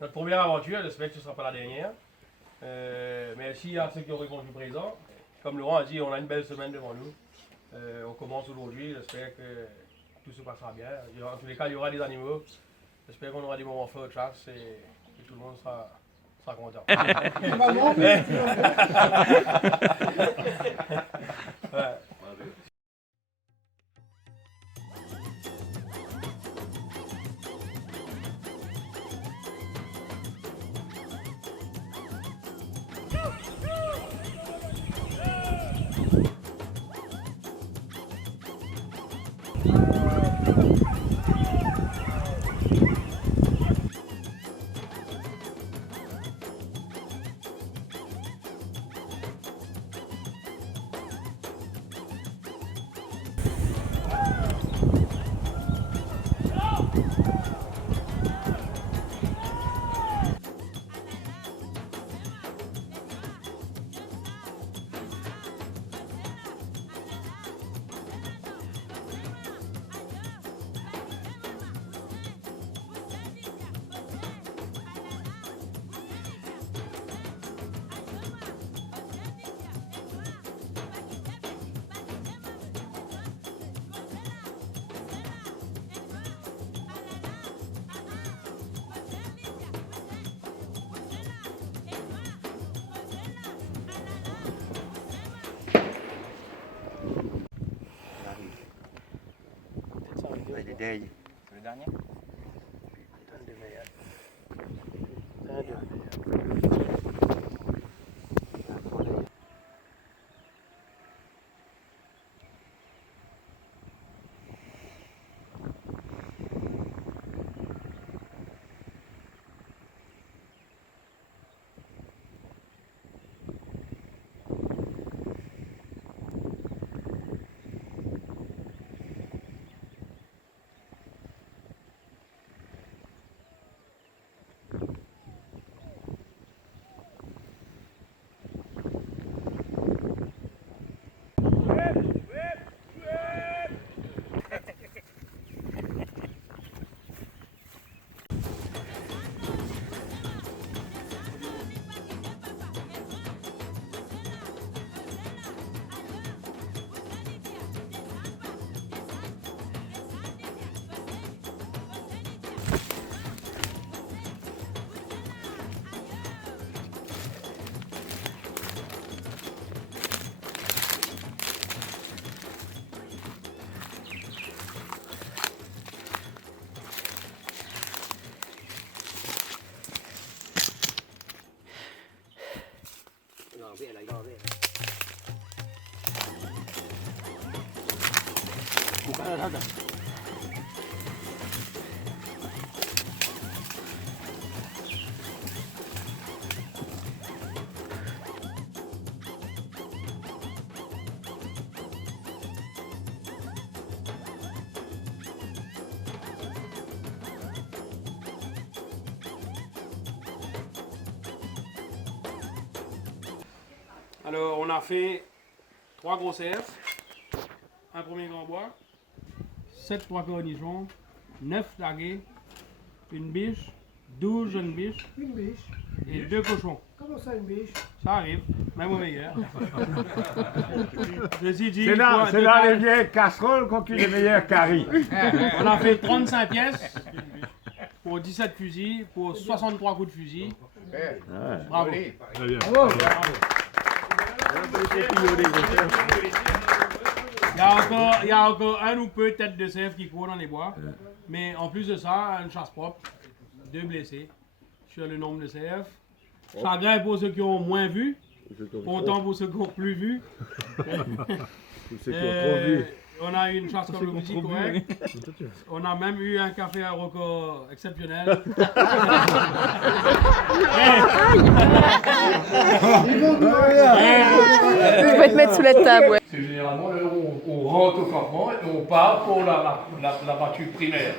notre première aventure. J'espère que ce ne sera pas la dernière. Merci à ceux qui ont répondu présent. Comme Laurent a dit, on a une belle semaine devant nous. On commence aujourd'hui. J'espère que tout se passera bien. En tous les cas, il y aura des animaux. J'espère qu'on aura des moments forts de chasse et tout le monde sera content. Ouais. Les Day. C'est le dernier. Alors, on a fait 3 gros cerfs, un premier grand bois, 7 3 cornichons, 9 taguets, une biche, 12 jeunes biches Une biche. et 2 cochons. Comment ça, une biche? Ça arrive, même au meilleur. Ceci dit, C'est dans les vieilles casseroles qu'on tue les meilleurs caries. on a fait 35 pièces pour 17 fusils, pour 63 coups de fusil. Bravo. Il y a encore un ou peu têtes de cerf qui courent dans les bois. Mais en plus de ça, une chasse propre, 2 blessés sur le nombre de cerfs. Chagrin pour ceux qui ont moins vu, content pour ceux qui ont plus vu. On a eu une chasse comme aussi correcte. On a même eu un café à record exceptionnel. Ils vont nous Tu peux te mettre sous la table, ouais. C'est généralement on rentre au campement et on part pour la battue primaire.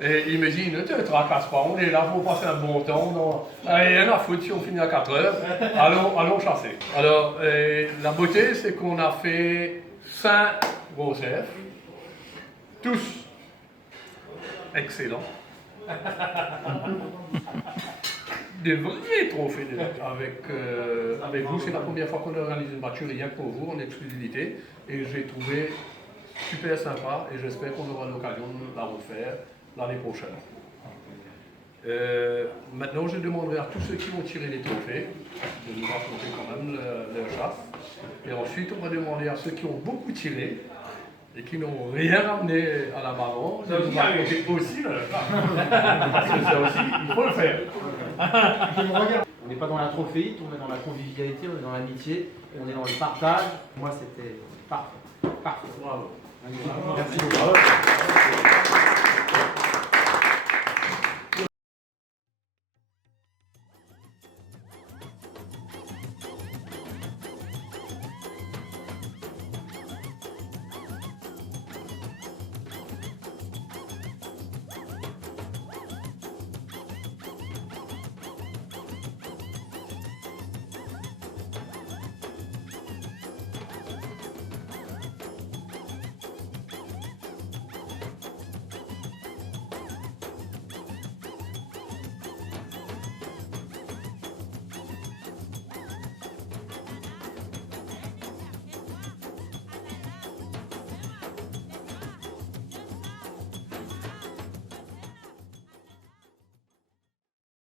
Et imagine, ne te tracasse pas, on est là pour passer un bon temps. Rien à foutre si on finit à 4 heures. Allons chasser. Alors, la beauté, c'est qu'on a fait 5 gros cerfs, tous excellents. Des vrais trophées déjà. Avec vous, c'est la première fois qu'on organise une voiture rien que pour vous, en exclusivité. Et j'ai trouvé super sympa et j'espère qu'on aura l'occasion de la refaire l'année prochaine. Maintenant, je demanderai à tous ceux qui vont tirer les trophées de nous raconter quand même leur chasse. Et ensuite, on va demander à ceux qui ont beaucoup tiré et qui n'ont rien ramené à la baron de nous raconter aussi leur chasse. Parce que ça aussi, il faut le faire. On n'est pas dans la trophéite, on est dans la convivialité, on est dans l'amitié, et on est dans le partage. Moi, c'était parfait. Parfait. Bravo. Merci beaucoup.